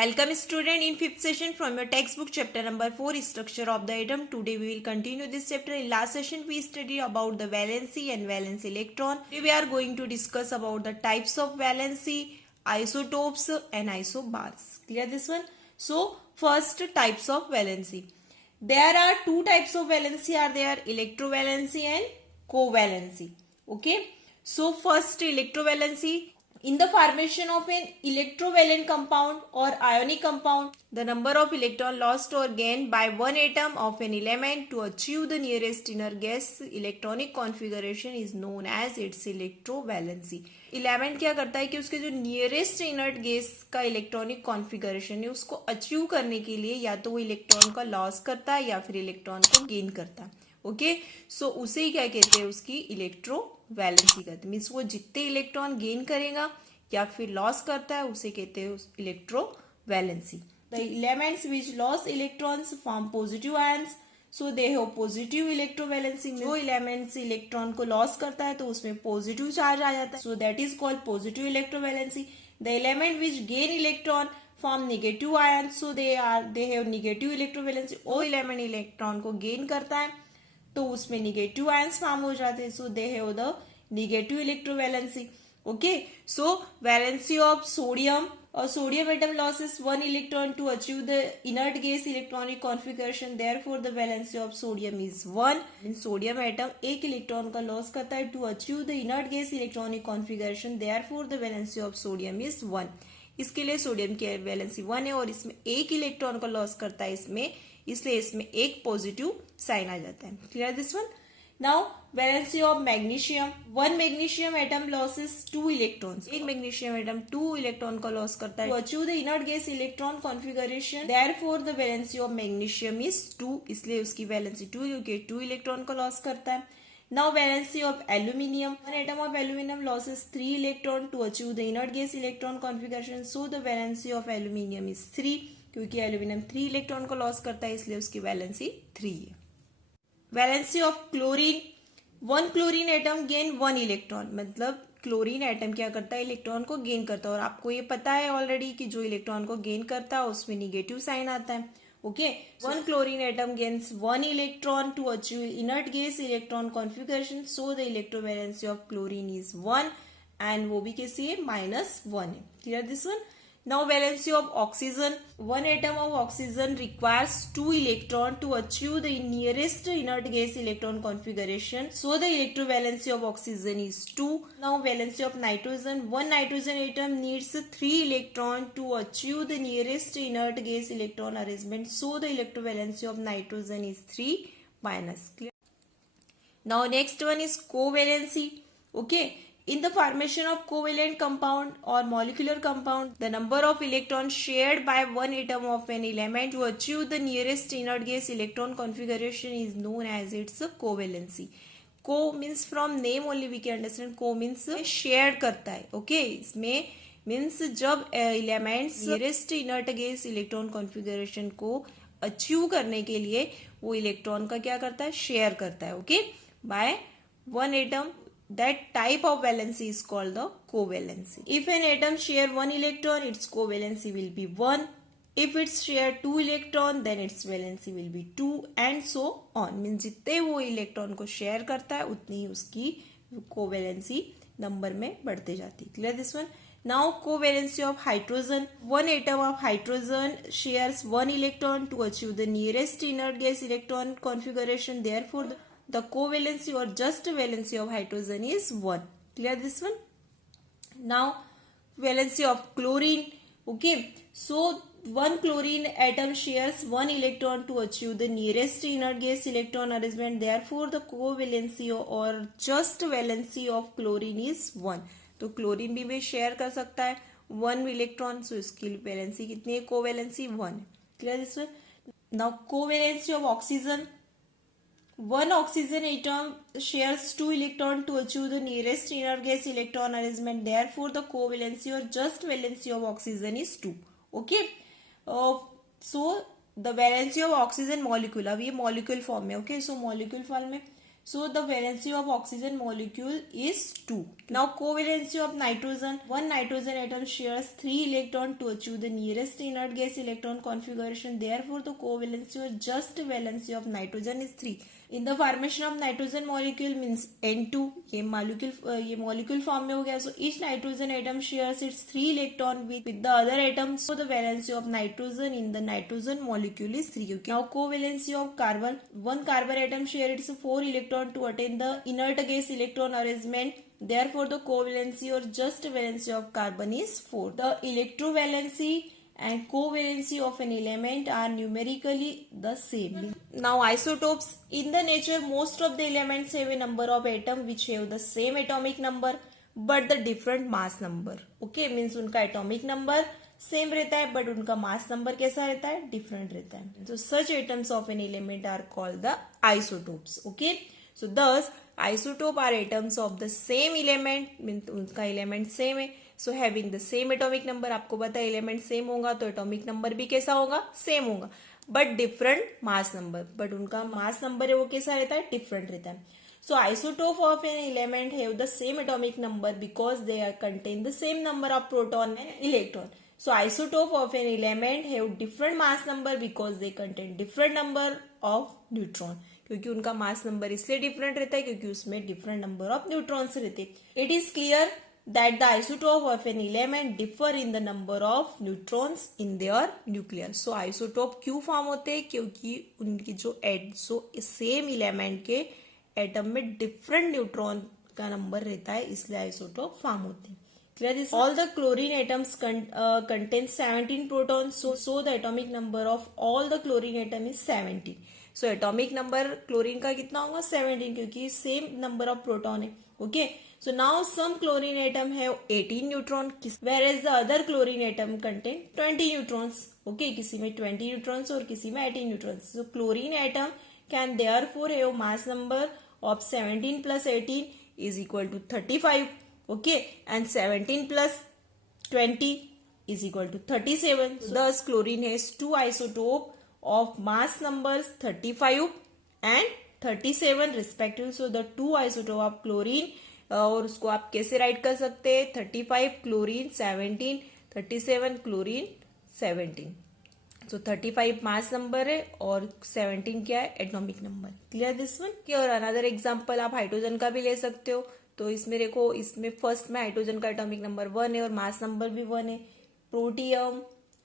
Welcome student in fifth session from your textbook chapter number 4 structure of the atom. Today we will continue this chapter. In last session we studied about the valency and valence electron. Today we are going to discuss about the types of valency, isotopes and isobars. Clear this one? So first types of valency. There are two types of valency are there, electrovalency and covalency. Okay. So first electrovalency. In the formation of an electrovalent compound or ionic compound, the number of electron lost or gained by one atom of an element to achieve the nearest inner gas electronic configuration is known as its electrovalency. Element क्या करता है कि उसके जो nearest inert gas का electronic configuration है उसको achieve करने के लिए या तो वो इलेक्ट्रॉन का लॉस करता है या फिर इलेक्ट्रॉन को गेन करता है. ओके, सो उसे ही क्या कहते हैं, उसकी इलेक्ट्रोवैलेंसी कहते हैं. मीन्स वो जितने इलेक्ट्रॉन गेन करेगा या फिर लॉस करता है उसे कहते हैं electrovalency. The elements which loss electrons form positive ions, so they have positive electrovalency. जो एलिमेंट्स इलेक्ट्रॉन को लॉस करता है तो उसमें पॉजिटिव चार्ज आ जाता है, so that is called positive electrovalency. The element which gain electron form negative ions, so they have negative electrovalency. वो element electron को गेन करता है तो उसमें निगेटिव आयंस फॉर्म हो जाते हैं, so they have the negative electrovalency. Okay, so valency of sodium और sodium atom loses one electron to achieve the inert gas electronic configuration, therefore the valency of sodium is 1. Sodium atom एक electron का loss करता है to achieve the inert gas electronic configuration, therefore the valency of sodium is 1. इसके लिए sodium की valency 1 है और इसमें एक इलेक्ट्रॉन का लॉस करता है इसमें, इसलिए इसमें एक पॉजिटिव साइन आ जाता है. Clear this one. Now valency of magnesium. One magnesium atom loses 2 electrons. एक मैग्नीशियम एटम 2 इलेक्ट्रॉन का लॉस करता है to achieve the inert gas electron configuration, therefore the valency of magnesium is 2. इसलिए उसकी valency 2 क्योंकि 2 इलेक्ट्रॉन का loss करता है. Now valency of aluminium. One atom of aluminium loses 3 electron to achieve the inert gas electron configuration, so the valency of aluminium is 3. क्योंकि aluminium 3 electron को loss करता है इसलिए उसकी वैलेंसी 3 है. Valency of chlorine. One chlorine atom gain 1 electron. मतलब chlorine atom क्या करता है, इलेक्ट्रॉन को गेन करता है. और आपको ये पता है ऑलरेडी कि जो इलेक्ट्रॉन को गेन करता है उसमें निगेटिव साइन आता है. Okay, one chlorine atom gains 1 electron to achieve inert gas electron configuration, so the electrovalency of chlorine is 1 and वो भी कैसी है, -1 है. Clear this one. Now valency of oxygen. One atom of oxygen requires 2 electron to achieve the nearest inert gas electron configuration. So the electrovalency of oxygen is 2. Now valency of nitrogen. One nitrogen atom needs 3 electron to achieve the nearest inert gas electron arrangement. So the electrovalency of nitrogen is 3 minus. Clear? Now next one is covalency. Okay. In the formation of covalent compound or molecular compound, the number of electrons shared by one atom of an element to achieve the nearest inert gas electron configuration is known as its covalency. Co means from name only we can understand. Co means shared करता है. Okay, इसमें means जब elements nearest inert gas electron configuration को achieve करने के लिए वो electron का क्या करता है, शेयर करता है. Okay, by one atom. That type of valency is called the covalency. If an atom share 1 electron, its covalency will be 1. If it share 2 electron, then its valency will be 2 and so on. Means जितने वो electron को share करता है उतनी ही उसकी covalency number में बढ़ते जाती है. Clear this one? Now covalency of hydrogen. One atom of hydrogen shares 1 electron to achieve the nearest inert gas electron configuration. Therefore, the covalency or just valency of hydrogen is 1. Clear this one? Now valency of chlorine. Okay, so one chlorine atom shares 1 electron to achieve the nearest inert gas electron arrangement. Therefore the covalency or just valency of chlorine is 1. तो chlorine भी वे share कर सकता है 1 electron, सो इसकी valency कितनी है, covalency 1. Clear this one. Now covalency of oxygen. One oxygen atom shares 2 electrons to achieve the nearest inert gas electron arrangement. Therefore, the covalency or just valency of oxygen is 2. Okay. So the valency of oxygen molecule. अब ये molecule form में. Okay. So molecule form में. So the valency of oxygen molecule is 2. Now covalency of nitrogen. One nitrogen atom shares 3 electrons to achieve the nearest inert gas electron configuration. Therefore the covalency or just valency of nitrogen is 3. In the formation of nitrogen molecule means N2, ये molecule form में हो गया. So each nitrogen atom shares its 3 electron with the other atoms. So the valency of nitrogen in the nitrogen molecule is 3. Okay. Now covalency of carbon. One carbon atom shares its 4 electron to attain the inert gas electron arrangement. Therefore the covalency or just valency of carbon is 4. The electrovalency and covalency of an element are numerically the same. Now isotopes. In the nature, most of the elements have a number of atoms which have the same atomic number but the different mass number. Okay, means उनका atomic number same रहता है but उनका mass number कैसा रहता है, different रहता है. So such atoms of an element are called the isotopes. Okay, so thus isotope are atoms of the same element, means उनका element same है. So having the same atomic number. आपको पता है एलिमेंट सेम होगा तो atomic number भी कैसा होगा, सेम होगा, but different mass number. But उनका मास नंबर है वो कैसा रहता है, डिफरेंट रहता है. So isotope of an element have the same atomic number because they are contain the same number of proton and electron. So isotope of an element have different mass number because they contain different number of neutron. क्योंकि उनका mass number इसलिए different रहता है क्योंकि उसमें different number of neutrons रहते. It is clear that the isotope of an element differ in the number of neutrons in their nucleus. So isotope क्यों form होते हैं, क्योंकि उनकी जो सेम एलिमेंट के एटम में डिफरेंट न्यूट्रॉन का नंबर रहता है, इसलिए आइसोटोप फॉर्म होते हैं. Clear this? All the chlorine atoms contain 17 protons, so the atomic number of all the chlorine atom is 17. So atomic number chlorine का कितना होगा, 17, क्योंकि सेम नंबर ऑफ प्रोटॉन है. Okay, so now some chlorine atom have 18 neutron, whereas the other chlorine atom contain 20 neutrons. Okay, किसी में 20 neutrons और किसी में 18 neutrons. So chlorine atom can therefore have mass number of 17 plus 18 is equal to 35. Okay, and 17 plus 20 is equal to 37. So thus chlorine has two isotopes of mass numbers 35 and 37 respectively. So the two isotope of chlorine और उसको आप कैसे right कर सकते हैं, 35 chlorine 17, 37 chlorine 17. सो 35 mass number है और 17 क्या है, atomic number. Clear this one. और अनदर एग्जांपल आप हाइड्रोजन का भी ले सकते हो. तो इसमें देखो, इसमें फर्स्ट में हाइड्रोजन का एटॉमिक नंबर 1 है और मास नंबर भी 1 है. प्रोटियम,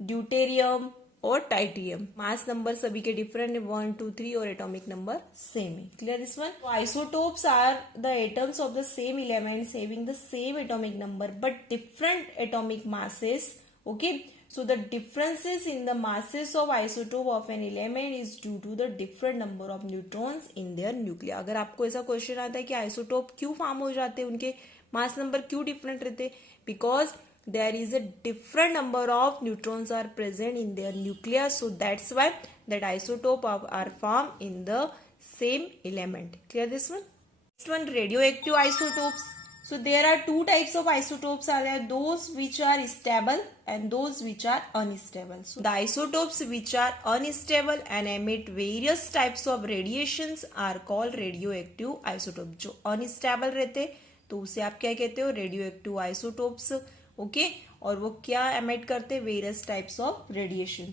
ड्यूटेरियम और टाइटियम, मास नंबर सभी के डिफरेंट है, 1, 2, 3 और एटॉमिक नंबर सेम है. Clear this one. Isotopes are the atoms of the same elements having the same atomic number but different atomic masses. Okay, so the differences in the masses of isotope of an element is due to the different number of neutrons in their nuclei. अगर आपको ऐसा question आता है कि isotope क्यों form हो जाते हैं, उनके मास नंबर क्यों डिफरेंट रहते, because there is a different number of neutrons are present in their nucleus, so that's why that isotope are formed in the same element. Clear this one. Next one, radioactive isotopes. So there are two types of isotopes are there, those which are stable and those which are unstable. So the isotopes which are unstable and emit various types of radiations are called radioactive isotopes. जो unstable रहते तो उसे आप क्या कहते हो, radioactive isotopes. Okay, और वो क्या एमिट करते, various types of radiation.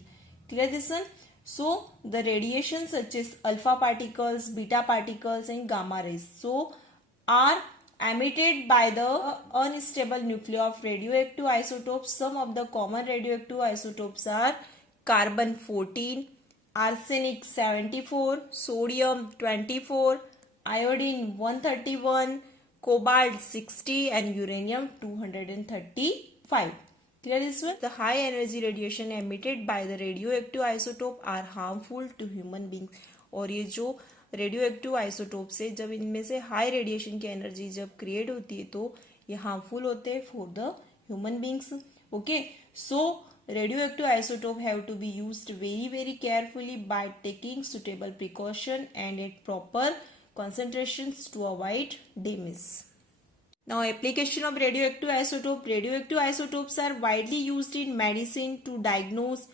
Clear this one. So the radiation such as alpha particles, beta particles and gamma rays so are emitted by the unstable nuclei of radioactive isotopes. Some of the common radioactive isotopes are carbon 14, arsenic 74, sodium 24, iodine 131, cobalt 60 and uranium 235. Clear this one? The high energy radiation emitted by the radioactive isotope are harmful to human beings. और ये जो radioactive isotope से जब इनमें से high radiation की energy जब create होती है तो ये हार्मफुल होते हैं for the human beings. Okay, so radioactive isotope have to be used very carefully by taking suitable precaution and at proper concentrations to avoid damage. Now application of radioactive isotope. Radioactive isotopes are widely used in medicine to diagnose,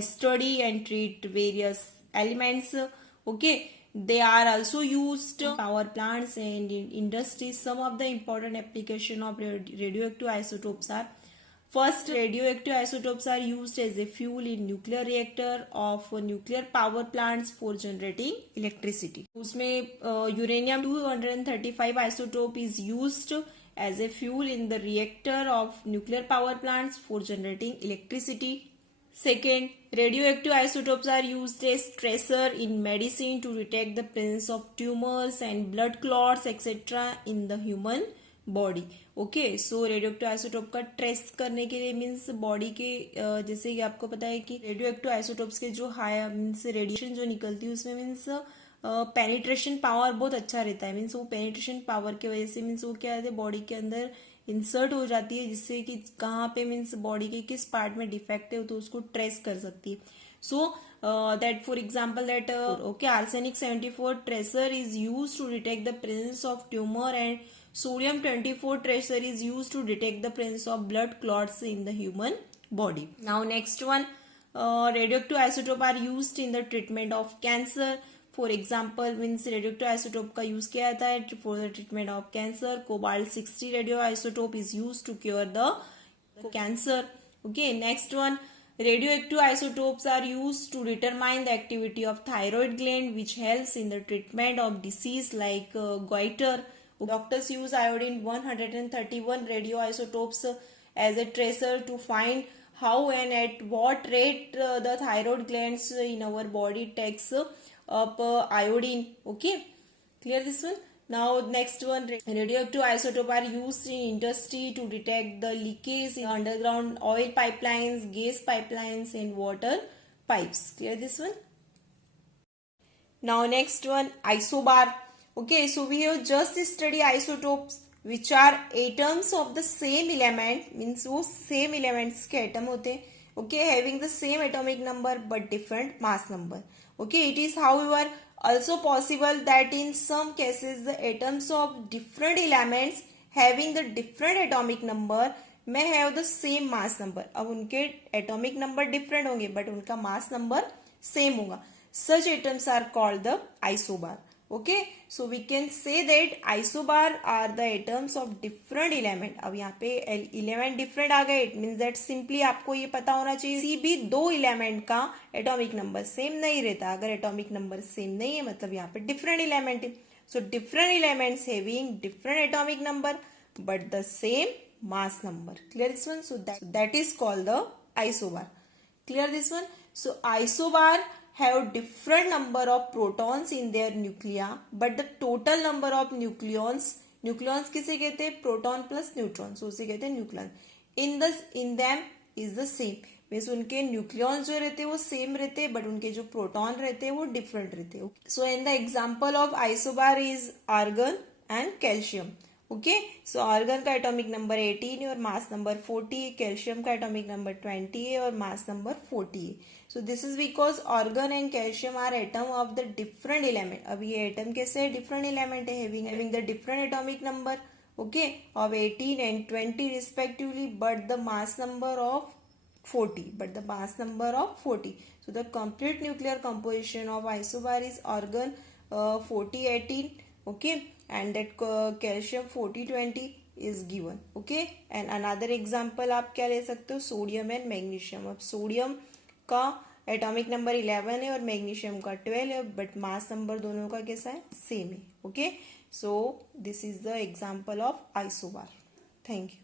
study and treat various elements. Okay, They are also used in power plants and in industries. Some of the important application of radioactive isotopes are: first, radioactive isotopes are used as a fuel in nuclear reactor of nuclear power plants for generating electricity. उसमें uranium 235 isotope is used as a fuel in the reactor of nuclear power plants for generating electricity. Second, radioactive isotopes are used as tracer in medicine to detect the presence of tumors and blood clots etc. in the human body. Okay, so radio active isotope का trace करने के लिए means body के जैसे कि आपको पता है कि रेडियो एक्टिव आइसोटोप्स के जो हाई मीन्स रेडिएशन जो निकलती है उसमें मीन्स पेनिट्रेशन पावर बहुत अच्छा रहता है. मीन्स वो पेनिट्रेशन पावर की वजह से मीन्स वो क्या रहता है बॉडी के अंदर इंसर्ट हो जाती है, जिससे कि कहाँ पे मीन्स बॉडी के किस पार्ट में डिफेक्ट है तो उसको ट्रेस कर सकती है. सो that for example that okay, arsenic 74 tracer is used to detect the presence of tumor and sodium 24 tracer is used to detect the presence of blood clots in the human body. Now next one, radioactive isotope are used in the treatment of cancer. For example, means radioactive isotope का use किया जाता है for the treatment of cancer. Cobalt 60 radioisotope is used to cure the cancer. Okay, next one, radioactive isotopes are used to determine the activity of thyroid gland, which helps in the treatment of disease like goiter. Doctors use iodine 131 radioisotopes as a tracer to find how and at what rate the thyroid glands in our body takes up iodine. Okay, clear this one? Now next one, radioactive isotope are used in industry to detect the leakage in underground oil pipelines, gas pipelines and water pipes. Clear this one? Now next one, isobar. Okay, so we have just studied isotopes which are atoms of the same element, means वो same elements के atom होते हैं. Okay, having the same atomic number but different mass number. Okay, it is however also possible that in some cases the atoms of different elements having the different atomic number may have the same mass number. अब उनके atomic number different होंगे but उनका mass number same होगा. Such atoms are called the isobar. Okay, so we can say that isobar are the atoms of different element. अब यहाँ पे element different आ गए, it means that simply आपको ये पता होना चाहिए किसी भी दो element का atomic number same नहीं रहता. अगर atomic number same नहीं है मतलब यहाँ पे different element है. So different elements having different atomic number but the same mass number. Clear this one? So that is called the isobar. Clear this one? So isobar have different number of protons in their nuclei but the total number of nucleons किसे कहते हैं proton plus neutron, सो उसे कहते हैं nucleon. In them is the same, means उनके nucleons जो रहते हैं वो सेम रहते हैं बट उनके जो प्रोटॉन रहते हैं वो डिफरेंट रहते हैं. So in the example of isobar is argon and calcium. Okay, so argon का एटॉमिक नंबर 18 है और मास नंबर 40 है. कैल्शियम का एटॉमिक नंबर 20 है और मास नंबर 40 है. So this is because argon and calcium are atom of the different element. अब ये एटम कैसे है, डिफरेंट एलिमेंट है having the different atomic number okay of 18 and 20 respectively but the mass number of 40. So the complete nuclear composition of isobar is argon 4018 okay, and that calcium 4020 is given. Okay, and another example आप क्या ले सकते हो, sodium and magnesium. अब sodium का atomic number 11 है और magnesium का 12 है बट मास नंबर दोनों का कैसा है, सेम है. Okay, so this is the example of isobar. Thank you.